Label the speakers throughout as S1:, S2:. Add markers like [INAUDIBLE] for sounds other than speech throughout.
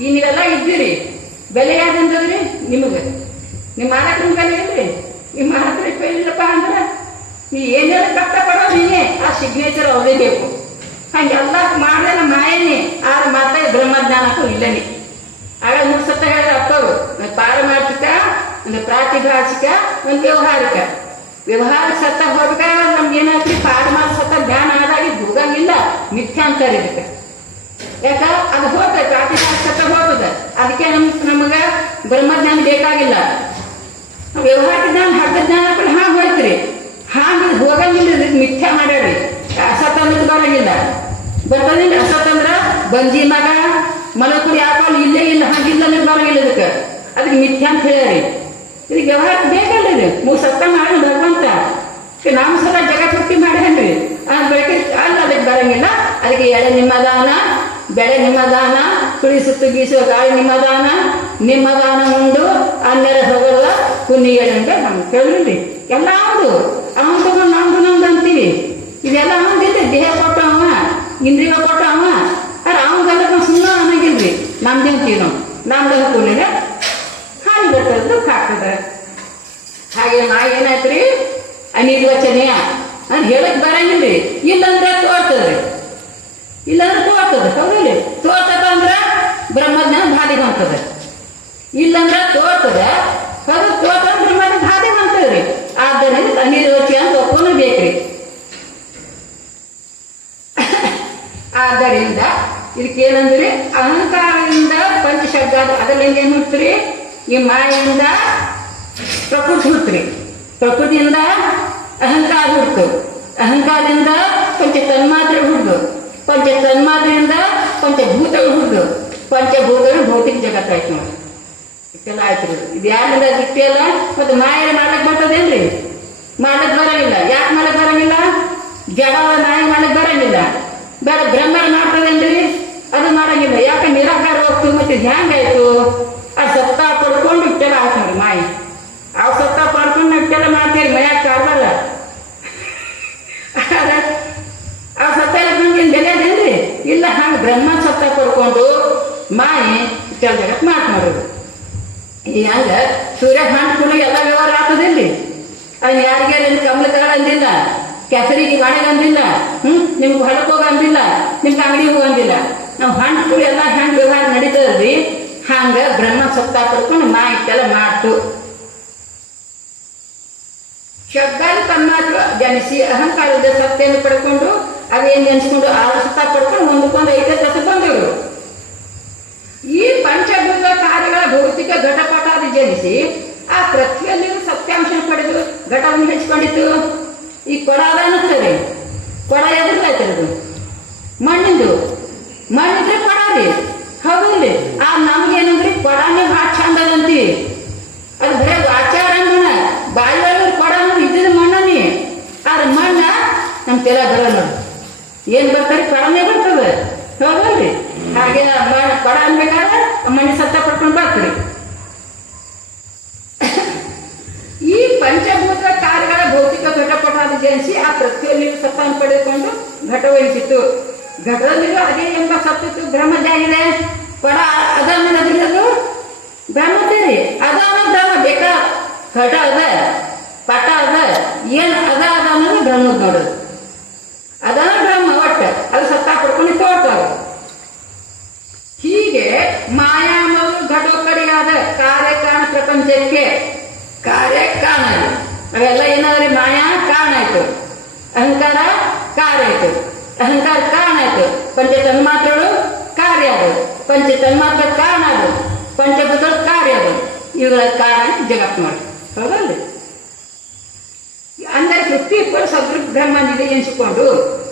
S1: ಇದ್ದೀರಿ. ಬೆಲೆ ಯಾವ್ದಂತಂದ್ರಿ ನಿಮಗೆ. ನಿಮ್ಮ ಮಾಲಕನ ಬೆಲೆ ಇಲ್ರಿ ನಿಮ್ಮ ಮಾರಾಟ ಇಲ್ಲಪ್ಪ ಅಂದ್ರೆ ನೀ ಏನೆಲ್ಲ ಕಷ್ಟಪಡೋದು ನೀನೆ ಆ ಸಿಗ್ನೇಚರ್ ಅವರೇ ಬೇಕು. ಹಂಗೆಲ್ಲ ಮಾಡಿದ್ರೆ ನಮ್ಮ ಮಾಯನೇ. ಆದ್ರೆ ಮಾತ್ರ ಬ್ರಹ್ಮಜ್ಞಾನಕ್ಕೂ ಇಲ್ಲನೇ. ಆಗ ಮೂರು ಸತ್ತ ಹೇಳಿದ್ರೆ ಅಪ್ಪವು ಒಂದು ಪಾರಮಾರ್ಥಿಕ, ಒಂದು ಪ್ರಾತಿಭಾಷಿಕ ಒಂದು ವ್ಯವಹಾರಿಕ. ವ್ಯವಹಾರ ಸತ್ತ ಹೋದಾಗ ನಮ್ಗೆ ಏನಾಗ್ತಿ ಪಾರಮಾರ್ಥ ಸತ್ತ ಜ್ಞಾನ ಆದಾಗ ಇದು ಹೋಗಂಗಿಲ್ಲ ಮಿಥ್ಯಾ ಅಂತಾರೆ ಇದಕ್ಕೆ ಯಾಕ? ಅದು ಹೋಗ್ತೈತೆ ಸತ್ತ ಹೋಗ್ತದೆ ಅದಕ್ಕೆ ನಮ್, ನಮಗ ಬ್ರಹ್ಮಜ್ಞಾನ ಬೇಕಾಗಿಲ್ಲ. ವ್ಯವಹಾರ ಜ್ಞಾನ ಹರ್ತ ಜ್ಞಾನ ಹಾಗೆ ಹೋಯ್ತ್ರಿ ಹಾಗೆ ಹೋಗಂಗಿಲ್ಲ ಮಿಥ್ಯ ಮಾಡ್ಯಾರಿ ಅಸತ್ ಅನ್ನೋದು ಬರಂಗಿಲ್ಲ ಬರ್ತದಿಲ್ಲ ಅಸತ್ ಅಂದ್ರ ಬಂಜಿ ಮಗ, ಮಲಕುಡಿ ಯಾಕಲ್ಲಿ ಇಲ್ಲೇ ಇಲ್ಲ, ಹಾಗಿಲ್ಲ ಅಂದ್ರೆ ಬರಂಗಿಲ್ಲ ಇದಕ್ಕೆ. ಅದಕ್ಕೆ ಮಿಥ್ಯ ಅಂತ ಹೇಳ್ಯಾರಿ ಇದಕ್ಕೆ ವ್ಯವಹಾರ ಬೇಕಲ್ಲ ರೀ ಮೂರು ಸತ್ತ ಮಾಡಿ ಭಗವಂತ. ನಾವು ಸದಾ ಜಗತ್ತಿ ಮಾಡ್ಯಾನ್ರಿ. ಆ ಬೆಳಗ್ಗೆ ಅಲ್ಲ, ಅದಕ್ಕೆ ಬರಂಗಿಲ್ಲ. ಅದಕ್ಕೆ ಎಳೆ ನಿಮ್ಮ ದಾನ ಬೆಳೆ ನಿಮ್ಮದಾನ ಕುಳಿ ಸುತ್ತು ಗೀಸುವ ಗಾಳಿ ನಿಮ್ಮದಾನ ನಿಮ್ಮದಾನ ನಿಮ್ಮ ದಾನ ಉಂಡು, ಅನ್ನರ ಹೋಗಲ್ಲ ಅಂತ ನಮ್ಗೆ ಕೇಳಿದ್ರಿ ಎಲ್ಲ ಅವ್ರು ಅವನು ತಗೊಂಡು ನಮ್ದು ನಮ್ದು ಅಂತೀವಿ. ಇದೆಲ್ಲ ಅವನಿಗೆ ದೇಹ ಕೊಟ್ಟ ಅವ, ಇಂದ್ರಿಯ ಕೊಟ್ಟ ಅವ. ಅರೆ ಅವನಿಗೆಲ್ಲ ನಾವು ಸುಮ್ಮನೆ ಅನ್ನಗಿಲ್ರಿ. ನಮ್ದು ಅಂತೀವಿ ನಾವು ನಮ್ದು ಕೂಲಿಗೆ ಹಾಗೆ ಬರ್ತದೆ ಕಾಕ್ತದೆ ಹಾಗೆ ನಾ ಏನಾಯ್ತ್ರಿ ಅನಿರ್ವಚನೀಯ. ನಾನು ಹೇಳಕ್ ಬರಂಗಿಲ್ರಿ. ಇಲ್ಲಂದ್ರೆ ತೋರ್ತದ್ರಿ. ಇಲ್ಲಂದ್ರೆ ತೋರ್ತದೆ. ಹೌದಿಲ್ಲ ತೋರ್ತದ ಅಂದ್ರೆ ಬ್ರಹ್ಮಜ್ಞಾನ ಬಾಧೆಗೆ ಬಂತದೆ ಇಲ್ಲಂದ್ರೆ ತೋರ್ತದೆ. ಅದು ತೋತ ಬ್ರಹ್ಮಜ್ಞಾನ ಬಾಧೆಗೆ ಹೊಂತದ್ರಿ ಆದ್ದರಿಂದ ಅನಿರ್ವಚನ ಅಂತ ಒಪ್ಪನು ಬೇಕ್ರಿ ಆದ್ದರಿಂದ ಇದಕ್ಕೇನಂದ್ರೆ? ಅಹಂಕಾರದಿಂದ ಪಂಚಶಬ್ದ ಅದರಿಂದ ಏನು ಹುಟ್ಟ್ರಿ ಈ ಮಾಯಿಂದ ಪ್ರಕೃತಿ ಹುಟ್ಟ್ರಿ ಪ್ರಕೃತಿಯಿಂದ ಅಹಂಕಾರ ಹುಟ್ಟು ಅಹಂಕಾರದಿಂದ ಪಂಚ ತನ್ಮಾತ್ರೆ ಹುಡ್ದು ಪಂಚ ತನ್ಮಾತ್ರೆಯಿಂದ ಪಂಚಭೂತಗಳು ಹುಡ್ದು ಪಂಚಭೂತಗಳು ಭೌತಿಕ ಜಗತ್ತಾಯ್ತು ನೋಡಿ. ಇಷ್ಟೆಲ್ಲ ಆಯ್ತು. ಇದು ಯಾರಿಂದ ಇಷ್ಟೆಲ್ಲ ಮತ್ತೆ ಮಾಯೆ ಮಾಡಕ್ ಬರ್ತದೇನ್ರಿ ಮಾಡಕ್ ಬರಂಗಿಲ್ಲ. ಯಾಕೆ ಮಾಡಕ್ ಬರಂಗಿಲ್ಲ? ಜಡ ನಾಯಿ ಮಾಡಕ್ ಬರಂಗಿಲ್ಲ. ಬೇರೆ ಬ್ರಹ್ಮರ ಮಾಡ್ತದೇನ್ರಿ ಅದು ಮಾಡಂಗಿಲ್ಲ. ಯಾಕೆ ನಿರಾಕಾರ ಹೋಗ್ತು ಮತ್ತೆ ಹ್ಯಾಂಗಾಯ್ತು ಆ ಸತ್ತ ಪಡ್ಕೊಂಡು ಇಷ್ಟೆಲ್ಲ ಆಯ್ತು ನೋಡಿ ಮಾಯಿ. ಅವ್ ಸತ್ತ ಪಡ್ಕೊಂಡು ಇಷ್ಟೆಲ್ಲ ಮಾಡ್ತೀರಿ ಮನ್ಯಾಗ ಕಾರಲ್ಲ ಆ ಸತ್ತ ಎಲ್ಲ ನಮ್ಗೇನು ಬೆಲೆ ಅದೇನ್ರಿ ಇಲ್ಲ ಹಂಗೆ ಬ್ರಹ್ಮ ಸತ್ತ ಪಡ್ಕೊಂಡು ಮಾಯಿ ಇಷ್ಟೆಲ್ಲ ಜಗತ್ ಮಾತು ಮಾಡೋದು ಈ ಹಂಗ ಸೂರ್ಯ ಹಾಂಡ್ಕೊಂಡು ಎಲ್ಲ ವ್ಯವಹಾರ ಆಗ್ತದಿಲ್ಲಿ ಅದನ್ನ ಯಾರಿಗೆ ನಿಮ್ ಕಮಲ ತಗೊಳ ಅಂದಿಲ್ಲ ಕೆಸರಿಗೆ ಒಣಗ ಅಂದಿಲ್ಲ ಹ್ಮ್ ನಿಮ್ಗೆ ಹೊಲಕ್ಕೆ ಹೋಗಂಗಿಲ್ಲ ನಿಮ್ಗೆ ಅಂಗಡಿ ಹೋಗಂಗಿಲ್ಲ. ನಾವು ಹಣ್ಣು ಎಲ್ಲ ಹಣ್ಣು ವ್ಯವಹಾರ ನಡೀತದ್ರಿ. ಹಂಗ ಬ್ರಹ್ಮ ಸತ್ತ ಕರ್ಕೊಂಡು ಮಾ ಇಟ್ಟೆಲ್ಲ ಮಾಡ್ತು. ಶಬ್ದಾದ ತನ್ಮಾತ್ರ ಜನಿಸಿ ಅಹಂಕಾರದ ಸತ್ತೆಯನ್ನು ಪಡ್ಕೊಂಡು, ಅವೇನ್ ಜನಿಸ್ಕೊಂಡು ಆ ಸತ್ತ ಪಡ್ಕೊಂಡು ಒಂದಕ್ಕೊಂದು ಐದೇ ಸತ್ತ ಬಂದವರು. ಈ ಪಂಚಭೂತ ಕಾರ್ಯಗಳ ಭೌತಿಕ ಘಟಪಟಾದ ಜನಿಸಿ, ಆ ಪ್ರತಿಯೊಂದಿಗೂ ಸತ್ಯಾಂಶ ಪಡೆದು ಘಟವನ್ನು ಹೆಚ್ಚಿಕೊಂಡಿತ್ತು ಈ ಕೊಡಾದ ಅನ್ನಿಸ್ತದೆ ಕೊಡ ಎದುರ್ಲಾಯ್ತದೆ ಮಣ್ಣಿಂದು. ಮಣ್ಣಿದ್ರೆ ಕೊಡ ರೀ ಹೌದಿಲ್ಲ ಆ ನಮ್ಗೇನಂದ್ರಿ ಕೊಡನೇ ಭಾಳ ಚಂದ ಅದಂತೀವಿ ಅದು ಬರೇ ಆಚಾರ ಅಂಗಣ ಬಾಯಿ ಒಳಗೆ ಕೊಡ ಇದ್ದಿದ ಮಣ್ಣನಿ ಆದ್ರೆ ಮಣ್ಣ ನಮ್ಮ ತೆಲ ಬರಲ್ಲ ಏನ್ ಬರ್ತಾರೆ? ಕೊಡನೇ ಬರ್ತದೆ ಹೌದಲ್ರಿ ಹಾಗೆ ಮಣ್ಣ ಕೊಡ ಅನ್ಬೇಕಾದ್ರೆ ಮಣ್ಣಿ ಸತ್ತ ಪಡ್ಕೊಂಡು ಬರ್ತೀರಿ ಈ ಪಂಚಭೂತ ಘಟಪಟಾದ ಜನಿಸಿ ಆ ಪ್ರತಿಯೊಂದಿಗೂ ಸತ್ತನ್ನು ಪಡೆದುಕೊಂಡು ಘಟವಹಿಸಿತು ಘಟದಲ್ಲಿಯೂ ಅದೇ ಎಂಬ ಸತ್ತಿತ್ತು ಬ್ರಹ್ಮದ್ದಾಗಿದೆ ಕೊಡ ಅದ ಅನ್ನೋದ್ರಲ್ಲೂ ಬ್ರಹ್ಮದೇರಿ ಅದ ಅನ್ನೋ ಬ್ರಹ್ಮ ಬೇಕಾ? ಘಟ ಅದ, ಪಟ ಅದ, ಏನು ಅದ ಅದ ಅನ್ನೋದು ಬ್ರಹ್ಮದ ನೋಡೋದು ಅದನ್ನ ಬ್ರಹ್ಮ ಒಟ್ಟ, ಅದು ಸತ್ತ ಪಡ್ಕೊಂಡು ತೋರ್ತಾರೆ ಹೀಗೆ ಮಾಯಾಮವು ಘಟೋಕಡಿಯಾದ ಕಾರ್ಯಕಾರಣ ಪ್ರಪಂಚಕ್ಕೆ ಕಾರ್ಯಕಾರಣ. ಅವೆಲ್ಲ ಏನಾದ್ರೆ ಮಾಯಾ ಆಯ್ತು ಅಹಂಕಾರ ಕಾರ್ಯ ಆಯ್ತು ಅಹಂಕಾರ ಕಾರಣ ಆಯ್ತು ಪಂಚ ತನ್ಮಾತ್ರಗಳು ಕಾರ್ಯ ಅದು ಪಂಚ ತನ್ಮಾತ್ರ ಕಾರಣ ಅದು ಪಂಚಭೂತಗಳು ಕಾರ್ಯ ಅದು ಇವುಗಳ ಕಾರಣ ಜಗತ್ ಮಾಡಿ. ಹೌದಲ್ರಿ? ಅಂದರೆ ತೃಪ್ತಿಪರ ಸದೃಕ್ ಬ್ರಹ್ಮನಿದೆ ಎನಿಸಿಕೊಂಡು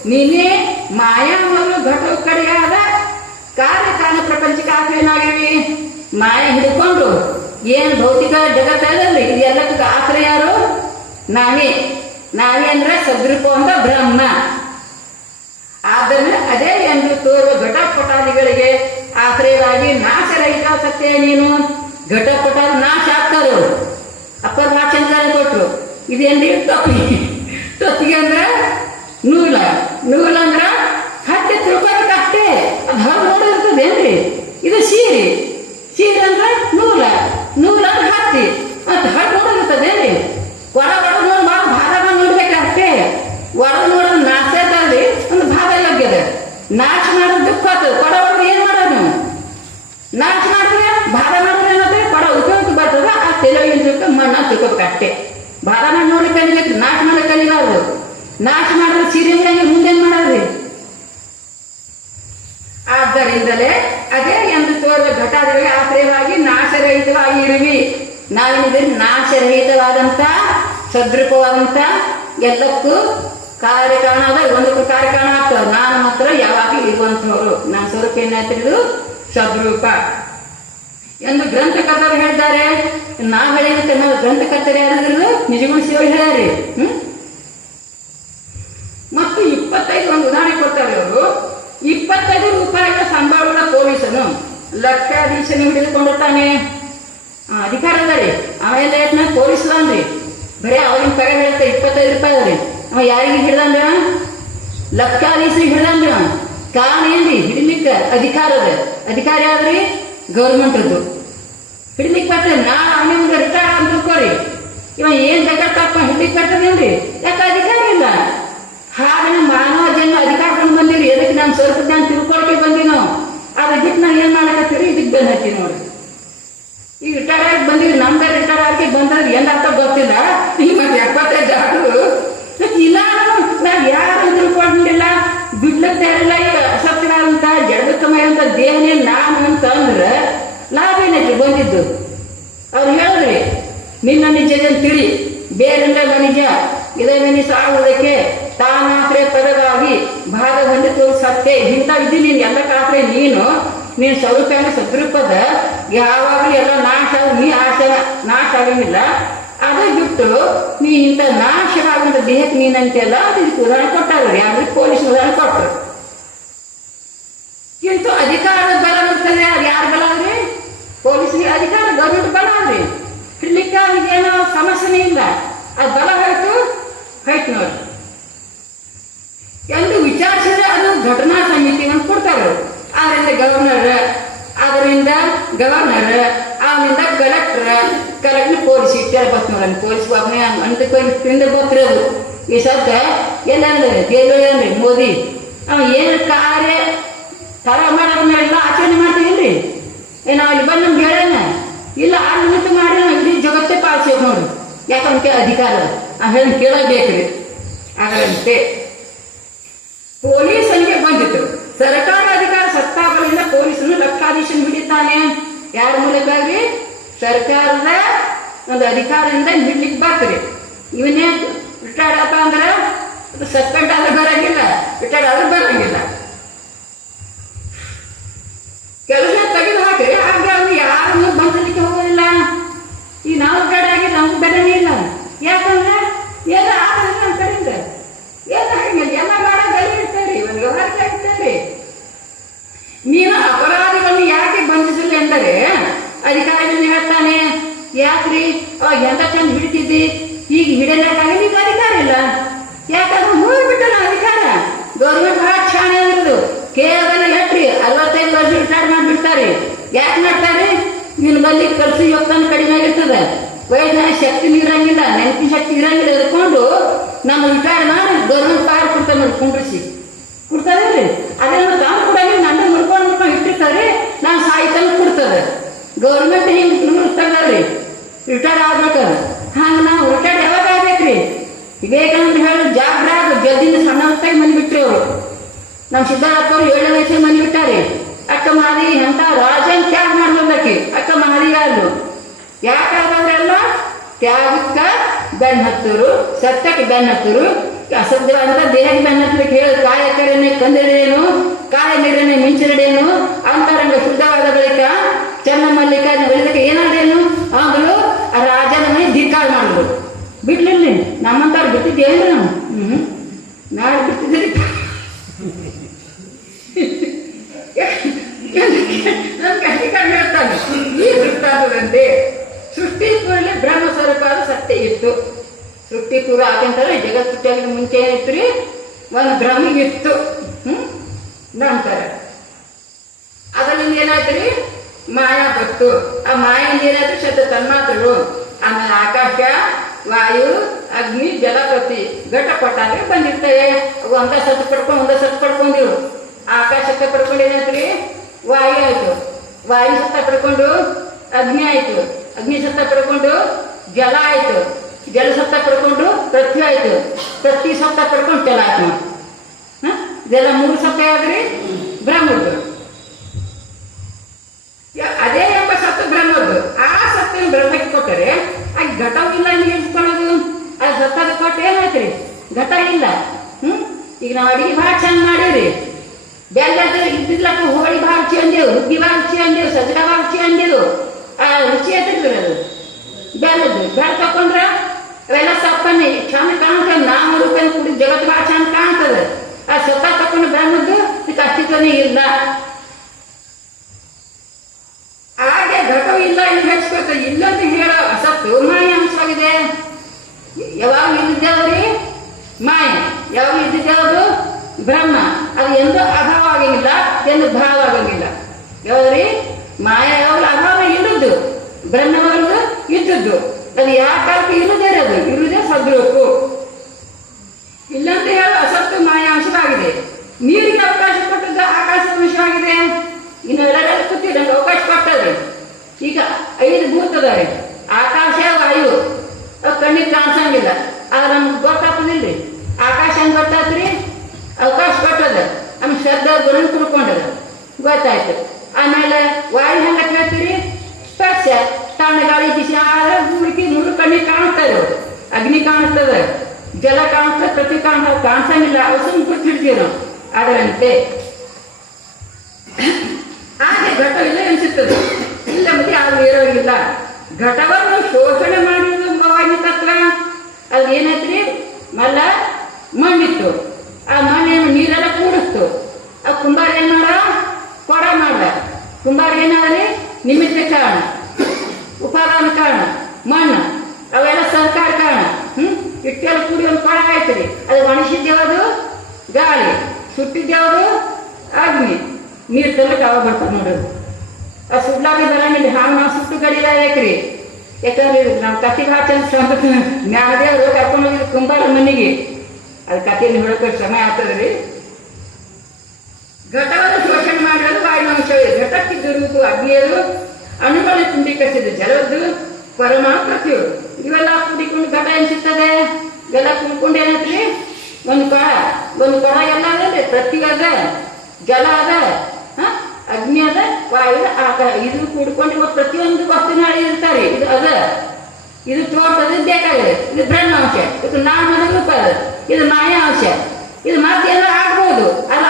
S1: ನೀನೇ ಮಾಯಾಮಲು ಘಟೋ ಕಡೆಯಾದ ಕಾರ್ಯಕಾರಣ ಪ್ರಪಂಚಕ್ಕೆ ಆಶ್ರಯನಾಗಿವಿ ಮಾಯ ಹಿಡ್ಕೊಂಡು ಏನು ಭೌತಿಕ ಜಗತ್ತಲ್ಲಿ ಇದೆಲ್ಲದಕ್ಕೆ ಆಶ್ರಯ ಯಾರು? ನಾವೇ. ನಾವೇ ಅಂದ್ರೆ ಸದೃಪ ಅಂತ ಬ್ರಹ್ಮ. ಆದ್ದರಿಂದ ಅದೇ ಎಂದು ತೋರುವ ಘಟಪಟಾದಿಗಳಿಗೆ ಆಶ್ರಯವಾಗಿ ನಾಶರಹಿತ ಸತ್ಯ ನೀನು ಘಟಪಟ ನಾಶ ಆಗ್ತಾರು? ಅಪ್ಪರ್ ವಾಚನ ಕೊಟ್ರು. ಇದೇನ್ರಿ ತಪ್ಪಿ? ತಪ್ಪಿಗೆ ಅಂದ್ರ ನೂಲ. ನೂಲ ಅಂದ್ರ ಹತ್ತಿ ತಿಳ್ಕೊಳಕ್ ಅಷ್ಟೇ. ಅದು ಹೊರ ನೋಡಿರ್ತದೇನ್ರಿ ಇದು ಸೀರೆ. ನಾಶ ಮಾಡೋದು ದುಃಖ ಆತದ ಕೊಡ ಹೋದ್ರೆ ಏನು ಮಾಡೋದು ನೀವು ನಾಶ ಮಾಡಿದ್ರೆ ಭಾರ ಮಾಡಿದ್ರೆ ಏನಾದ್ರೆ ಕೊಡ ಉಪಯೋಗ ಬರ್ತದ ಆ ತೆಲುಗಿನ ಮಣ್ಣ ತಿಳ್ಕೊಬೇಕು ಅಷ್ಟೇ ಭಾರ ಮಾಡಿ ನೋಡಿ ಕಲಿಬೇಕು ನಾಶ ಮಾಡಿ ಕಲಿಬಾರ್ದು ನಾಶ ಮಾಡಿದ್ರೆ ಸೀರೆ ಮುಂದೇನು ಮಾಡೋದ್ರಿ ಆದ್ದರಿಂದಲೇ ಅದೇ ಎಂದು ತೋರುವ ಘಟಾದಿಗಳಿಗೆ ಆಶ್ರಯವಾಗಿ ನಾಶರಹಿತವಾಗಿ ಇರುವಿ ನಾವೇನಿದ್ರೆ ನಾಶರಹಿತವಾದಂಥ ಸದೃಪವಾದಂಥ ಎಲ್ಲಕ್ಕೂ ಕಾರ್ಯಕಾರಣ ಅದ ಒಂದಕ್ಕೂ ಕಾರ್ಯಕಾರಣ ಆಗ್ತದೆ. ನಾನು ಮಾತ್ರ ಯಾವಾಗ ಇರುವಂಥವ್ರು. ನನ್ನ ಸ್ವರೂಪ ಏನಾಯ್ತಿರೋದು ಸದ್ರೂಪ. ಎಂದು ಗ್ರಂಥಕರ್ತರು ಹೇಳಿದ್ದಾರೆ. ನಾವು ಹೇಳಿದಂತೆ ನಾವು ಗ್ರಂಥಕರ್ತರು ನಿಜಗುಣ ಶಿವ ಹೇಳ್ಯಾರಿ ಹ್ಮ್? ಮತ್ತು ಇಪ್ಪತ್ತೈದು ಒಂದು ಉದಾಹರಣೆ ಕೊಡ್ತಾರೆ ಅವರು. ಇಪ್ಪತ್ತೈದು ರೂಪಾಯಿಗಳ ಸಂಭಾವನ ಪೊಲೀಸನು. ಲಕ್ಷಾಧೀಶನ ಹಿಡಿದುಕೊಂಡಿರ್ತಾನೆ ಅಧಿಕಾರ ಅದ ರೀ. ಆಮೇಲೆ ಏಟ್ನ ಪೊಲೀಸ್ ಅನ್ರಿ ಬರೀ ಅವ್ರಿಗೆ ಕರೆ ಹೇಳ್ತ ಇಪ್ಪತ್ತೈದು ರೂಪಾಯಿ ಅದ ರೀ. ಅವ ಯಾರಿಗೆ ಹಿಡ್ದಂದ್ರ ಲಕ್ಷಾಧೀಶರಿಗೆ ಹಿಡ್ದಂದ್ರ ಕಾರಣ ಏನ್ರಿ? ಹಿಡಿಲಿಕ್ಕ ಅಧಿಕಾರ ಅದ. ಅಧಿಕಾರ ಯಾವ್ದ್ರಿ? ಗೌರ್ಮೆಂಟ್ದು ಹಿಡಿಲಿಕ್ಕೆ ಬರ್ತದೆ ನಾ ಅವನೇ ಮುಂದೆ ರಿಟೈರ್ ಅಂತ ತಿಳ್ಕೊರಿ. ಇವ ಏನ್ ಬೇಕಾಗ್ತಪ್ಪ ಹಿಡ್ಲಿಕ್ಕೆ ಬರ್ತದೇನ್ರಿ ಯಾಕೆ ಅಧಿಕಾರ ಇಲ್ಲ? ಹಾಗೆ ಮಾನವ ಜನ್ಮ ಅಧಿಕಾರಗಳು ಬಂದಿರಿ ಎದಕ್ಕೆ ನಾನು ಸ್ವಲ್ಪ ನಾನು ಬಂದಿ ನಾವು ಅದ್ರ ಬಿಟ್ಟು ನಾವು ಏನ್ ಮಾಡಕತ್ತೀರಿ ಇದಕ್ಕೆ ಬೆನ್ನ ಹತ್ತಿ ಈಗ ರಿಟೈರ್ ಆಗಿ ಬಂದಿವಿ ನಮ್ಗೆ ರಿಟೈರ್ ಆಗಿ ಬಂದ್ರೆ ಏನಾಗ್ತ ಗೊತ್ತಿಲ್ಲ. ಈ ಮತ್ತೆ ಎಪ್ಪತ್ತೈದು ಆದ್ರು, ಇಲ್ಲ, ನಾವು ಯಾರು ತಿಳ್ಕೊಂಡಿಲ್ಲ. ಬಿಡ್ಲಕ್ಕೆ ತಯಾರಿಲ್ಲ ಈಗ ಅಸತ್ಯವಾದಂತ ಅಂತ ದೇವನೇ ನಾನು ಅಂತ ಅಂದ್ರೆ ಬಂದಿದ್ದು? ಅವ್ರು ಹೇಳಿದ್ರಿ, ನಿನ್ನ ನಿಜದ ತಿಳಿ, ಬೇರೆಲ್ಲ ಮನಿಜ ಇದೇ ನೀ ಸಾವುದಕ್ಕೆ ತಾನಾತ್ರೆ ಪದವಾಗಿ ಭಾಗ ಹೊಂದಿತು ಸತ್ಯ. ಇಂಥ ಇದ್ದೀನಿ, ನೀನು ಎಲ್ಲ ಕಾತ್ರೆ ನೀನು. ನೀನು ಸ್ವರೂಪನ ಸದ್ರೂಪದ. ಯಾವಾಗಲೂ ಎಲ್ಲ ನಾಶ ನೀ ಆಶ ನಾಶ ಆಗಂಗಿಲ್ಲ. ಅದೇ ಬಿಟ್ಟು, ನೀ ಇಂಥ ನಾಶವಾಗಂತ ದೇಹಕ್ಕೆ ನೀನಂತೆಲ್ಲ ಇದಕ್ಕೆ ಉದಾಹರಣೆ ಕೊಟ್ಟಾಗ ಯಾರು ಪೊಲೀಸ್ ಉದಾಹರಣೆ ಕೊಟ್ಟರು ಇಂತು ಅಧಿಕಾರದ ಬಲ ಬರ್ತದೆ ಅದು ಯಾರ ಬಲ ಅಂದ್ರೆ? ಪೊಲೀಸ್ಗೆ ಅಧಿಕಾರ ಗೌರ್ಮೆಂಟ್ ಬಲ ಅಂದ್ರೆ? ಹಿಡ್ಲಿಕ್ಕೆ ಅವ್ರಿಗೇನೋ ಸಮಸ್ಯೆನೇ ಇಲ್ಲ. ಅದು ಬಲ ಹೊರತು ನೋಡಿ. ಎಂದು ವಿಚಾರಿಸಿದ್ರೆ ಅದು ಘಟನಾ ಸಮಿತಿ ಅಂತ ಕೊಡ್ತಾರೆ. ಆದ್ರಿಂದ ಗವರ್ನರ್ ಅದರಿಂದ ಗವರ್ನರ್ ಅವನಿಂದ ಕಲೆಕ್ಟರ್ ಕಲೆಕ್ಟರ್ ಪೊಲೀಸ್ ಇಟ್ಟಾರೆ ಬಸ್ ನೋಡಿ ಪೊಲೀಸ್ ಒಬ್ಬನೇ ಅಂತ ತಿಂದ ಗೊತ್ತಿರೋದು. ಈ ಸದ್ದ ಎಲ್ಲಂದ್ರೆ ದೇವೇಂದ್ರಿ ಮೋದಿ? ಅವ ಏನು ಕಾರ್ಯ? ತರ ಮಾಡೋದನ್ನೆಲ್ಲ ಆಚರಣೆ ಮಾಡ್ತೀವಿಲ್ರಿ ಏನು ಅಲ್ಲಿ ಬಂದು ನಮ್ಗೆ ಹೇಳೋಣ ಇಲ್ಲ ಆ ನಿಮಿತ್ತ ಮಾಡಿ ನಾವು ಇಡೀ ಜಗತ್ತೇ ಪಾಲಿಸ್ಬೇಕು ನೋಡು ಯಾಕಂತ ಅಧಿಕಾರ? ಆ ಹೇಳಿ ಕೇಳಬೇಕ್ರಿ ಅದರಂತೆ ಪೊಲೀಸ್ ಸಂಖ್ಯೆ ಬಂದಿತ್ತು. ಸರ್ಕಾರ ಸತ್ತಾಬಲಿಂದ ಪೊಲೀಸನು ಲಕ್ಷಾಧೀಶನ್ ಹಿಡಿತಾನೆ ಯಾರ ಮೂಲಕ ರೀ ಸರ್ಕಾರದ ಒಂದು ಅಧಿಕಾರದಿಂದ ಬಿಡ್ಲಿಕ್ಕೆ ಬಾಕ್ರಿ. ಇವನೇ ರಿಟೈರ್ಡ್ ಆತ ಅಂದ್ರೆ ಸಸ್ಪೆಂಡ್ ಆದ್ರೆ ಬರಂಗಿಲ್ಲ. ರಿಟೈರ್ಡ್ ಆದ್ರೆ ಬರಂಗಿಲ್ಲ ಕೆಲಸ ತೆಗೆದು ಹಾಕಿ ಆಗ ಅವ್ನು ಯಾರನ್ನು ಬಂಧಲಿಕ್ಕೆ ಹೋಗೋದಿಲ್ಲ ಈ ನಾವು ರಿಟೈರ್ಡ್ ಆಗಿ ನಮ್ಗೆ ಬೆಲೆನೇ ಇಲ್ಲ ಯಾಕಂದ್ರೆ ಎಲ್ಲ ಆದ್ರೆ ನಮ್ಮ ಕಡೆಯಿಂದ ಎಲ್ಲ ಹಂಗಿಲ್ಲ ಎಲ್ಲ ಮಾಡ ಬೆಲೆ ಇರ್ತಾರೆ ಒಂದು ವ್ಯವಹಾರ ಇರ್ತಾರೆ ನೀನು ಅಪರಾಧಿಗಳನ್ನು ಯಾಕೆ ಬಂಧಿಸಿಲ್ಲ ಎಂದರೆ ಅಧಿಕಾರಿಗಳನ್ನ ಹೇಳ್ತಾನೆ ಎಂತ ಚಂದ ಹಿಡಿತಿದ್ದಿ? ಈಗ ಹಿಡಿಯಲಾಗಿ ನಿಮ್ಗೆ ಅಧಿಕಾರ ಇಲ್ಲ. ಯಾಕಂದ್ರೆ ಹೋಗ್ಬಿಟ್ಟಲ್ಲ ಅಧಿಕಾರ? ಗೌರ್ಮೆಂಟ್ ಬಹಳ ಕ್ಷಣ ಅಂದ್ರದು. ಕೇವಲ ಎಟ್ರಿ? ಅರವತ್ತೈದು ವರ್ಷ ರಿಟೈರ್ ಮಾಡಿಬಿಡ್ತಾರೆ. ಯಾಕೆ ಮಾಡ್ತಾರೆ? ನಿನ್ನ ಬಲ್ಲಿ ಕಲ್ಸಿ ಯೋಗ್ತಾನ ಕಡಿಮೆ ಆಗಿರ್ತದೆ. ವಯಸ್ಸಿನ ಶಕ್ತಿ ಇರಂಗಿಲ್ಲ ನೆನಪಿನ ಶಕ್ತಿ ಇರಂಗಿಲ್ಲ ಇದ್ಕೊಂಡು ನಮ್ಮ ರಿಟೈರ್ ಮಾಡಿ ಗೌರ್ಮೆಂಟ್ ಪಾರ್ ಕೊಡ್ತಾರೆ ನೋಡಿ ಕುಂಡ್ರಿಸಿ. ಕೊಡ್ತಾರೆ ರೀ ಅದೆಲ್ಲ ತಾನು ಕೂಡ ನನ್ನ ಮುಡ್ಕೊಂಡು ಇಟ್ಟಿರ್ತಾರೆ, ನಾನು ಸಾಯ್ತಂಗೆ ಕೊಡ್ತದೆ. ಗೌರ್ಮೆಂಟ್ ಹಿಂಗೆ ರೀ. ರಿಟೈರ್ ಆಗ್ಬೇಕು. ಹಂಗೆ ನಾವು ರಿಟೈರ್ ಯಾವಾಗ ಆಗ್ಬೇಕ್ರಿ? ವಿವೇಕಾನಂದ ಹೇಳಿ ಜಾಗ್ರಾಗ ಜಲ್ದಿನ ಸಣ್ಣ ಹೊತ್ತಾಗಿ ಮನೆ ಬಿಟ್ರಿ ಅವರು. ನಮ್ಮ ಸಿದ್ದರಾಪ್ಪ ಅವರು ಏಳನೇ ವಯಸ್ಸಿಗೆ ಮನೆ ಬಿಟ್ಟಾರೆ. ಅಕ್ಕ ಮಾದಿ ಅಂತ ರಾಜನ್ ತ್ಯಾಗ ಮಾಡ್ಬೋದಕ್ಕೆ ಅಕ್ಕ ಮಾದಿಗಾದ್ರು ಯಾಕಾದ್ರೆಲ್ಲ ತ್ಯಾಗಕ್ಕ ಬೆನ್ನ ಹತ್ತರು ಸತ್ಯಕ್ಕೆ ಬೆನ್ನ ಹತ್ತರು ಅಸಭ್ಯ ದೇಹಕ್ಕೆ ಬೆನ್ನ ಹತ್ತಲಿಕ್ಕೆ ಹೇಳಿ, ಕಾಯ ಕರೆನೆ, ಕಂದಿರೇನು, ಕಾಯ ನೀರನ್ನೇ ಮಿಂಚಿರಡೇನು ಅಂತರಂಗ ಶುದ್ಧವಾದ ಬಳಿಕ ಚೆನ್ನ ಮಲ್ಲಿಕ ಏನಾದೇನು? ಆಗಲು ಆ ರಾಜನ ಮನೆ ಧಿಕ್ಕಾರ ಮಾಡಿದ್ರು ಬಿಡ್ಲಿಲ್ಲ ನಮ್ಮಂತಾರು ಬಿಟ್ಟಿದ್ದೇನು ನಾವು? ಹ್ಞೂ ನಾಳೆ ಬಿಟ್ಟಿದ್ದೀರಿ? ಕಟ್ಟಿ ಅಧಿಕಾರ ಹೇಳ್ತಾನೆ. ಈ ವೃತ್ತಾಂತದಂತೆ ಸೃಷ್ಟಿ ಪೂರ್ವದಲ್ಲಿ ಬ್ರಹ್ಮ ಆದ ಸತ್ಯ ಇತ್ತು. ಸೃಷ್ಟಿ ಪೂರ್ವ ಆಗಂತಾರೆ ಜಗತ್ ಸೃಷ್ಟಿಯಾಗಿ ಮುಂಚೆ ಏನಿತ್ತು ರೀ? ಒಂದು ಬ್ರಹ್ಮ ಇತ್ತು ಹ್ಮ್. ನಂತರ ಅದರಿಂದ ಏನಾಯ್ತು ರೀ? ಮಾಯಾ ಬಂತು. ಆ ಮಾಯಿಂದ ಏನಾಯ್ತು? ಶತ ತನ್ಮಾತ್ರಗಳು. ಆಮೇಲೆ ಆಕಾಶ ವಾಯು, ಅಗ್ನಿ ಜಲಪತಿ ಘಟಪಟ ಅಂದ್ರೆ ಬಂದಿರ್ತವೆ ಅವು ಒಂದ ಸತ್ತು ಪಡ್ಕೊಂಡು, ಒಂದ ಸತ್ತು ಪಡ್ಕೊಂಡಿವು ಆಕಾಶ ಪಡ್ಕೊಂಡಿದ್ರಿ ಪಡ್ಕೊಂಡು ವಾಯು ಆಯ್ತು. ವಾಯು ಸತ್ತ ಪಡ್ಕೊಂಡು ಅಗ್ನಿ ಆಯ್ತು. ಅಗ್ನಿ ಸತ್ತ ಪಡ್ಕೊಂಡು ಜಲ ಆಯ್ತು. ಜಲ ಸತ್ತ ಪಡ್ಕೊಂಡು ಪೃಥ್ವಿ ಆಯ್ತು. ಪೃಥ್ವಿ ಸತ್ತ ಪಡ್ಕೊಂಡು ಜಲ ಆಯ್ತು ಹ? ಮೂರು ಸತ್ತ ಯಾವ್ದ್ರಿ? ಬ್ರಹ್ಮದ್ದು. ಅದೇ ಎಂಬ ಸತ್ತು ಬ್ರಹ್ಮದ್ದು. ಆ ಸತ್ತು ಬ್ರಹ್ಮಕ್ಕೆ ಹಾಕಿಕೊಟ್ಟರೆ ಆ ಘಟವಿಲ್ಲ ಅಂತ ಹೇಳ್ಕೊಳ್ಳೋದು ಅದು ಗೊತ್ತಾದ ಕೊಟ್ಟು ಹೇಳ್ತೀರಿ ಘಟ ಇಲ್ಲ. ಹ್ಮ್? ಈಗ ನಾವು ಅಡಿಗೆ ಭಾಳ ಚಂದ ಮಾಡೀವ್ರಿ. ಬೆಲ್ಲ ಇದ್ದಿದ್ಲಕ್ಕ ಹೋಳಿ ಭಾಳ ರುಚಿ ಅಂದೇವು ಹುಗ್ಗಿ ಭಾಳ ರುಚಿ ಅಂದೇವು ಸಜ್ಜಡ ಭಾಳ ರುಚಿ ಅಂದೇವು ಆ, ರುಚಿ ಐತಿದ್ರಿ ಅದು. ಬೆಲ್ಲದ್ದು ಬೆಲ್ಲ ತಕೊಂಡ್ರ ಅವೆಲ್ಲ ಸಪ್ಪನ್ನಿ, ಚಂದ ಕಾಣ್ತದೆ ನಾಮ ರೂಪಾಯಿ ಕುಡಿದ ಜಗತ್ತು ಭಾಳ ಚಂದ ಕಾಣ್ತದೆ ಆ ಸತ್ತ ತಕೊಂಡು ಬ್ರಹ್ಮದ್ದು ಇದಕ್ಕೆ ಅಸ್ತಿತ್ವನೇ ಇಲ್ಲ ಹಾಗೆ ಘಟವು ಇಲ್ಲ ಎಂದು ಹೆಚ್ಚಿಕೊತ ಇಲ್ಲಂತ ಹೇಳೋ ಅಸತ್ತು ಮಾಯ ಅಂಶವಾಗಿದೆ ಯಾವಾಗ ಇಲ್ಲಿದ್ದೇವ್ರಿ ಮಾಯ ಯಾವಾಗ ಇದ್ದಿದ್ದೇವರು ಬ್ರಹ್ಮ, ಅದು ಎಂದು ಅಭಾವ ಆಗಂಗಿಲ್ಲ ಎಂದು ಭಾವ ಆಗಂಗಿಲ್ಲ ಯಾವ್ದ್ರಿ? ಮಾಯ ಯಾವಾಗ ಅಭಾವ ಇಲ್ಲದ್ದು ಬ್ರಹ್ಮವಾಗಲು ಇದ್ದದ್ದು ಅದು ಯಾವ ಕಾಲಕ್ಕೆ ಇರುವುದೇ ಅದು ಇರುವುದೇ ಸದ್ರೂಪು. ಇಲ್ಲಂತ ಹೇಳೋ, ಅಸತ್ತು ಮಾಯಾಂಶವಾಗಿದೆ ನೀರಿಗೆ ಅವಕಾಶ ಕೊಟ್ಟದ್ದು ಆಕಾಶದ ಅಂಶವಾಗಿದೆ. ಇನ್ನು ಎಲ್ಲರೂ ಕೂತಿದ್ರೆ ಅವಕಾಶ ಕೊಟ್ಟದ್ರಿ. ಈಗ ಐದು ಭೂತದಾರೆ ಆಕಾಶ, ವಾಯು. ಕಣ್ಣಿಗೆ ಕಾಣಿಸಂಗಿಲ್ಲ. ಆದ್ರೆ ನಮ್ಗೆ ಗೊತ್ತಾಗ್ತದಿಲ್ರಿ. ಆಕಾಶ ಹೆಂಗ್ ಗೊತ್ತಾತ್ರಿ ಅವಕಾಶ ಕೊಟ್ಟದ ನಮ್ಮ ಶ್ರದ್ಧಾ ಗುಣ ಕುಡ್ಕೊಂಡದ ಗೊತ್ತಾಯ್ತು. ಆಮೇಲೆ ವಾಯು ಹೆಂಗೆ ಕೇಳ್ತೀರಿ? ಸ್ಪರ್ಶ. ತಾಣ ಗಾಳಿ ಆದ್ರೆ ಹುಡುಕಿ ಮೂರು ಕಣ್ಣಿಗೆ ಇರೋದು ಅಗ್ನಿ ಕಾಣಿಸ್ತದೆ ಜಲ ಕಾಣಿಸ್ತದೆ ಪ್ರತಿ ಕಾಣ ಕಾಣಿಸಂಗಿಲ್ಲ. ಅವಸು ಕೂತಿರ್ತೀವಿ ನಾವು. ಅದರಂತೆ. ಹಾಗೆ ಘಟ ಇಲ್ಲ ಅನಿಸುತ್ತದೆ ಇಲ್ಲ ಮತ್ತೆ ಯಾರು ಇರೋಗಿಲ್ಲ ಘಟವನ್ನು ಶೋಷಣೆ ಮಾಡಿದ ತತ್ವ. ಅದು ಮಲ್ಲ ಮಣ್ಣಿತ್ತು ಆ ಮಣ್ಣೇನು ನೀರೆಲ್ಲ ಕೂಡಿಸ್ತು ಆ ಕುಂಬಾರ ಏನ್ ಮಾಡ ಕೊಡ ಮಾಡ್ದ ಕುಂಬಾರ ಏನಾದ್ರಿ ನಿಮಿತ್ತ ಕಾರಣ ಉಪಾದಾನ ಕಾರಣ, ಮಣ್ಣು, ಅವೆಲ್ಲ ಸಹಕಾರ ಕಾರಣ, ಹ್ಮ್? ಇಟ್ಟೆಲ್ಲ ಕೂಡಿ ಒಂದು ಕೊಳ ಆಯ್ತದೆ ಅದು ಒಣಸಿದ್ಯಾವುದು ಗಾಳಿ. ಸುಟ್ಟಿದ್ಯಾವುದು ಅಗ್ನಿ. ನೀರು ತರಲಿಕ್ಕೆ ಅವಾಗ ಬರ್ತದೆ ನೋಡೋದು ಆ ಸುಡ್ಲಾಗಿ ಬರಂಗಿಲ್ಲ ಹಾಗೆ ನಾವು ಸುಟ್ಟು ಗಡಿಲ್ಲ ಯಾಕ್ರಿ ಯಾಕಂದ್ರೆ ನಾವು ಕತ್ತಿ ಹಾಚನ್ ಜ್ಞಾನದೇವರು ಕರ್ಕೊಂಡು ಹೋಗಿದ್ರು ಕುಂಬಾರ ಮನೆಗೆ ಅದು ಕಥೆಯಲ್ಲಿ ಹೇಳೋಕೆ ಸಮಯ ಆಗ್ತದ್ರಿ ಘಟವನ್ನು ಶೋಷಣೆ ಮಾಡಿರೋದು ವಾಯುವಂಶವೇ ಘಟಕ್ಕೆ ರೂಪ ಅಗ್ನಿಯರು ಅಣುಗಳ ತುಂಬಿಕರಿಸಿದ ಜಲದ್ದು ಪರಮಾಣು ಪ್ರತಿಯು ಇವೆಲ್ಲ ಕುಡಿಕೊಂಡು ಘಟ ಎನಿಸುತ್ತದೆ. ಎಲ್ಲ ಕುಡ್ಕೊಂಡು ಏನತ್ರಿ? ಒಂದು ಕೊಳ. ಒಂದು ಕೊಳ ಎಲ್ಲ ಅದ ಪ್ರತಿ ಅದ, ಜಲ ಅದ? ಅಗ್ನಿ ಅದ, ವಾಯು ಆಗ ಇದು ಕೂಡ್ಕೊಂಡು ಪ್ರತಿಯೊಂದು ವಸ್ತುನ ಇರ್ತಾರೆ. ಇದು ಅದ. ಇದು ತೋಟದ ಬೇಕಾಗಿದೆ. ಇದು ಬ್ರಹ್ಮಾಂಶ. ಇದು ನಾಮದ ರೂಪ ಇದು ಇದು ಮಾಯಾಂಶ. ಇದು ಮತ್ತೆಲ್ಲ ಆಗ್ಬೋದು. ಅಲ್ಲ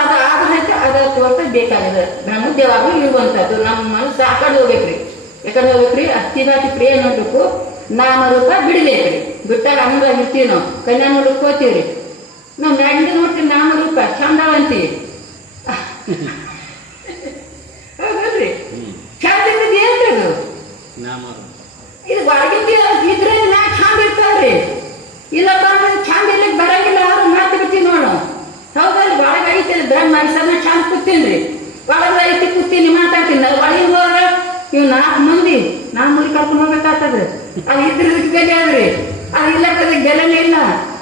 S1: ಅದು ವರ್ಷ ಬೇಕಾಗಿದೆ ತೋರ್ತ ಬೇಕಾಗಿದೆ ಇರುವಂಥದ್ದು ನಮ್ಮ ಮನಸ್ಸು ಆ ಕಡೆ ಹೋಗ್ಬೇಕ್ರಿ. ಯಾಕಂದ್ರೆ ಹೋಗ್ಬೇಕ್ರಿ? ಅತ್ತಿನಾತಿ ಪ್ರಿಯ ನೋಡ್ಬೇಕು. ನಾಮ ರೂಪ ಬಿಡ್ಬೇಕ್ರಿ. ಬಿಟ್ಟಾಗ ಹಂಗಾಗಿ ಇರ್ತೀವಿ ನಾವು. ಕನ್ಯಾ ನೋಡಕ್ ಹೋಗ್ತೀವ್ರಿ. ನಾವು ಮ್ಯಾಗಿಂದ ನೋಡ್ತೀವಿ ನಾಮ ರೂಪ. ಚಂದ ಅಂತೀವಿ. [LAUGHS] ಹೌದಲ್ರಿ? ಚಂದ ಇದು ಹೊರಗಿಂದ ಇದ್ರೆ ಮ್ಯಾಕ್ ಚಂದ ಇರ್ತಾವ್ರಿ ಇಲ್ಲಪ್ಪ ಅಂದ್ರೆ ಚಂದ ಇರ್ಲಿಕ್ಕೆ ಬರಂಗಿಲ್ಲ ಅವ್ರು ಮಾತು ಬಿಡ್ತೀವಿ ನೋಡು ಹೌದಲ್ರಿ ಒಳಗೆ ಐತಿ ಬ್ರಹ್ಮ ಸಣ್ಣ ಚಂದ ಕೂತೀನ್ರಿ ಒಳಗೆ ಐತಿ ಕೂತೀನಿ ಮಾತಾಡ್ತೀನಿ ಅದು ಒಳಗಿಂದ ಹೋದ್ರೆ ಇವ್ ನಾಲ್ಕು ಮಂದಿ ನಾಲ್ಕು ಮಂದಿ ಕರ್ಕೊಂಡು ಹೋಗ್ಬೇಕಾಗ್ತದೆ ಇದ್ರದಕ್ಕೆ ಇದ್ರ ಬೆಲೆ ಆದ್ರಿ ಇಲ್ಲ ಕಡೆ ಬೆಲೆನೇ ಇಲ್ಲ.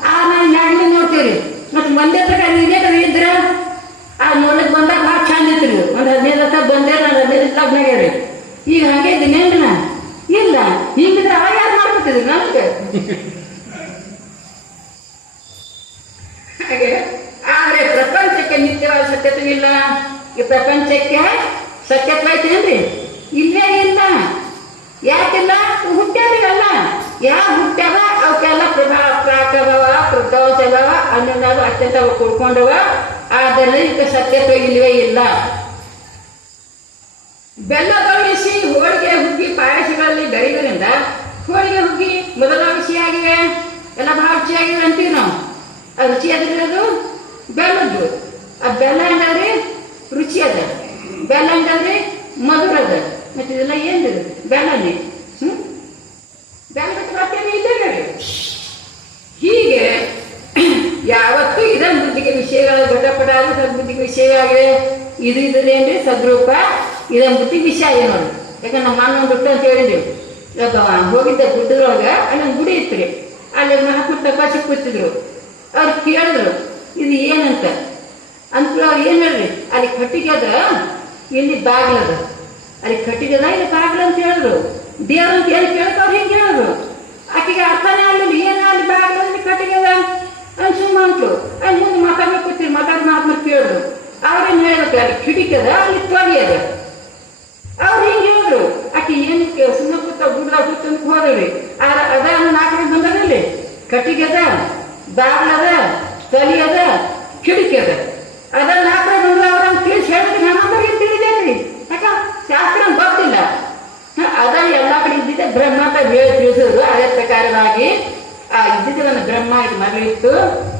S1: ಆ ನಾವು ಯಾಕೆ ನೋಡ್ತೀವ್ರಿ ಮತ್ತೆ ಮಂದಿ ಹತ್ರ ಇದೇ ಇದ್ರ ಆ ನೋಡಕ್ ಬಂದಾಗ ಭಾಳ ಚಂದ ಐತ್ರಿ ಒಂದ್ ಹದಿನೈದು ವರ್ಷ ಬಂದೇ ನಾನು ಹದಿನೈದು ಹತ್ತ ಆಗ್ಯಾವ್ರಿ ಈಗ ಹಾಗೆ ಇದ್ದೀನೇನ್ರಿ ನಾ ಇಲ್ಲ? ಹಿಂಗಿದ್ರೆ ಆ ಯಾರು ಮಾಡ್ಕೊತಿದ್ರು ನನಗೆ ಹಾಗೆ. ಆದ್ರೆ ಪ್ರಪಂಚಕ್ಕೆ ನಿತ್ಯವಾದ ಸತ್ಯತ್ವವಿಲ್ಲ ಈ ಪ್ರಪಂಚಕ್ಕೆ ಸತ್ಯತ್ವ ಐತೇನ್ರಿ? ಇಲ್ಲೇ ಇಲ್ಲ. ಯಾಕಿಲ್ಲ? ಹುಟ್ಟ್ಯಾವಿಲ್ಲ ಯಾವ ಹುಟ್ಟ್ಯಾವ ಅವಕ್ಕೆಲ್ಲ ಪ್ರಭಾವ ಪ್ರಾಕಭಾವ ಪ್ರದೋಷಭಾವ ಅನ್ನೋದಾವ ಅತ್ಯಂತ ಕೊಡ್ಕೊಂಡವ. ಆದರೆ ಇದಕ್ಕೆ ಸತ್ಯತ್ವ ಇಲ್ಲವೇ ಇಲ್ಲ. ಬೆಲ್ಲ ಬಿಸಿ ಹೋಳಿಗೆ ಹುಗ್ಗಿ ಪಾಯಸಗಳಲ್ಲಿ ಬೆಳೆಯೋದ್ರಿಂದ ಹೋಳಿಗೆ ಹುಗ್ಗಿ ಮೊದಲ ರುಚಿಯಾಗಿವೆ ಎಲ್ಲ ಬಹಳ ರುಚಿಯಾಗಿವೆ ಅಂತೀವಿ ನಾವು? ಆ ರುಚಿ ಅದಿರೋದು ಬೆಲ್ಲದ್ದು. ಆ ಬೆಲ್ಲ ಏನಂದ್ರೆ ರುಚಿ ಅದ ಬೆಲ್ಲ ಅಂದ್ರೆ ಮಧುರ ಅದ ಮತ್ತೆ ಇದೆಲ್ಲ ಏನಿದೆ ಬೆಲ್ಲನೇ ಹ್ಮ್ ಬೆಲ್ಲ ಬಿಟ್ಟು ಮತ್ತೇನು ಇಲ್ಲೇ ಹೀಗೆ ಯಾವತ್ತೂ ಇದ ಬುದ್ಧಿಗೆ ವಿಷಯಗಳ ಘಟಪಟ ಆಗಿದೆ ಇದು ಇದ್ರೇನ್ರಿ ಸದ್ರೂಪ ಇದೊಂದು ವಿಷ ವಿಷಯ ಏನು ಯಾಕಂದ್ರೆ ನಮ್ಮ ಒಂದು ಬಿಟ್ಟು ಅಂತ ಹೇಳಿದ್ರು. ಹೋಗಿದ್ದ ಗುಡ್ಡದೊಳಗೆ ಅಲ್ಲೊಂದು ಗುಡಿ ಇತ್ತು ರೀ. ಅಲ್ಲಿ ಮಹಾತ್ಮ ತಪಾಸಿ ಕೂತಿದ್ರು. ಅವ್ರು ಕೇಳಿದ್ರು, ಇದು ಏನಂತ? ಅಂದ್ಕೂಲ ಅವ್ರು ಏನು ಹೇಳ್ರಿ? ಅಲ್ಲಿ ಕಟ್ಟಿಗೆ ಅದ, ಇಲ್ಲಿ ಬಾಗ್ಲದ ಅಲ್ಲಿ ಕಟ್ಟಿಗೆ ಅದ, ಇಲ್ಲಿ ಬಾಗ್ಲ ಅಂತ ಹೇಳಿದ್ರು. ದೇವ್ರ ಅಂತ ಹೇಳಿ ಕೇಳ್ತಾವ್ರು ಹಿಂಗೆ ಹೇಳಿದ್ರು. ಆಕೆಗೆ ಅರ್ಥನೇ ಆಗಲಿಲ್ಲ, ಏನು ಅಲ್ಲಿ ಬಾಗ್ಲ ಅಲ್ಲಿ ಕಟ್ಟಿಗೆ ಅದ? ಸುಮ್ಮ ಅಂಟ್ಲು ಅಲ್ಲಿ ಮುಂದೆ ಮಾತಾಡ್ಬೇಕು ಕೂತೀರಿ ಮಾತಾಡಿದ ಕೇಳಿದ್ರು. ಅವ್ರೇನು ಹೇಳ್ಬೇಕು ಅಲ್ಲಿ ಕಿಟಕಿ ಅದ ಅಲ್ಲಿ ತೊಳೆಯದ. ಅವ್ರು ಹಿಂಗೆ ಹೇಳಿದ್ರು ಆಕೆ ಏನಕ್ಕೆ ಸುಮ್ಮನೆ ಕೂತ ಗುಡ್ಡ ಕೂತಂತ ಹೋದ್ರಿ. ಅದ ನಾಲ್ಕನೇ ಬಂದದಲ್ಲಿ ಕಟ್ಟಿಗೆ ಅದ ಬಾಗ್ಲ ಅದ ತಲಿ ಅದ ಅದ ನಾಲ್ಕನೇ ಬಂದ ಅವ್ರನ್ನ ತಿಳಿಸಿ ಹೇಳಿದ್ರೆ. ನಮ್ಮಂದ್ರೆ ತಿಳಿದೇನ್ರಿ? ಯಾಕ? ಶಾಸ್ತ್ರ ಗೊತ್ತಿಲ್ಲ. ಅದ ಎಲ್ಲ ಕಡೆ ಇದ್ದಿದ್ದೆ. ಬ್ರಹ್ಮ ಅಂತ ಹೇಳಿ ತಿಳಿಸಿದ್ರು. ಅದೇ ಪ್ರಕಾರವಾಗಿ ಆ ಇದ್ದಿದ್ದನ್ನು ಬ್ರಹ್ಮ, ಇದು ಮಗಳಿತ್ತು.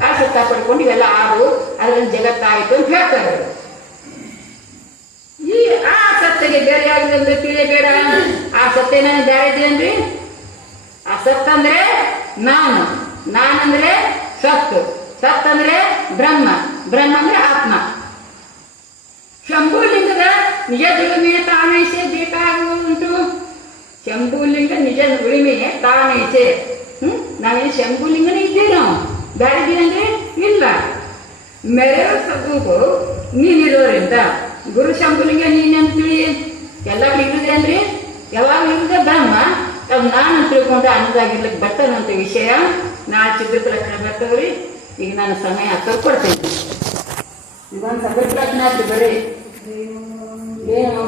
S1: ಆ ಸತ್ತ ಪಡ್ಕೊಂಡು ಇವೆಲ್ಲ ಆದು ಅದರಿಂದ ಜಗತ್ತಾಯಿತು ಅಂತ ಹೇಳ್ತಾರೆ. ಈ ಆ ಸತ್ತೆಗೆ ಬೇರೆ ಆಗಿದೆ ತಿಳಿಯಬೇಡ ಆ ಸತ್ಯ ನಾನು ಬೇರೆ ಆ ಸತ್ ಅಂದ್ರೆ ನಾನು. ನಾನಂದ್ರೆ ಸತ್ತು ಸತ್. ಅಂದ್ರೆ ಬ್ರಹ್ಮ. ಬ್ರಹ್ಮ ಅಂದ್ರೆ ಆತ್ಮ. ಶಂಭುಲಿಂಗದ ನಿಜ ದುಡಿಮೆ ತಾನೈಸೆ ಬೇಕಾಗುವುದುಂಟು ಶಂಭುಲಿಂಗ ನಿಜ ಉಳಿಮೆ ತಾನೈಸೆ ಹ್ಮ್? ನಾವೇನು ಶಂಭುಲಿಂಗನೇ ಇದ್ದೀವಿ ನಾವು. ಬೇರೆ ಅಂದ್ರೆ ಇಲ್ಲ ಸಗುಂಕು ಸಗುಗು ನೀನಿರೋದ್ರಿಂದ ಗುರು ಶಂಭುಲಿಂಗ ನೀನೆಂತ ತಿಳಿ. ಎಲ್ಲ ಇರುದೇ ಅಂದ್ರೆ ಯಾವಾಗ ಇರುದೇ ಬ್ರಹ್ಮ. ಅದು ನಾನು ತಿಳ್ಕೊಂಡು ಅನ್ನದಾಗಿರ್ಲಿಕ್ಕೆ ಬರ್ತಾನಂತ ವಿಷಯ. ನಾಳೆ ಚಿತ್ರಕಲಕ್ಷಣ ಬರ್ತವ್ರಿ ಈಗ ನಾನು ಸಮಯ ಕೊಡ್ತೇನೆ ಇದೊಂದು ಪ್ರಶ್ನೆ ಆಯ್ತು ಬರೀ. ಏನು?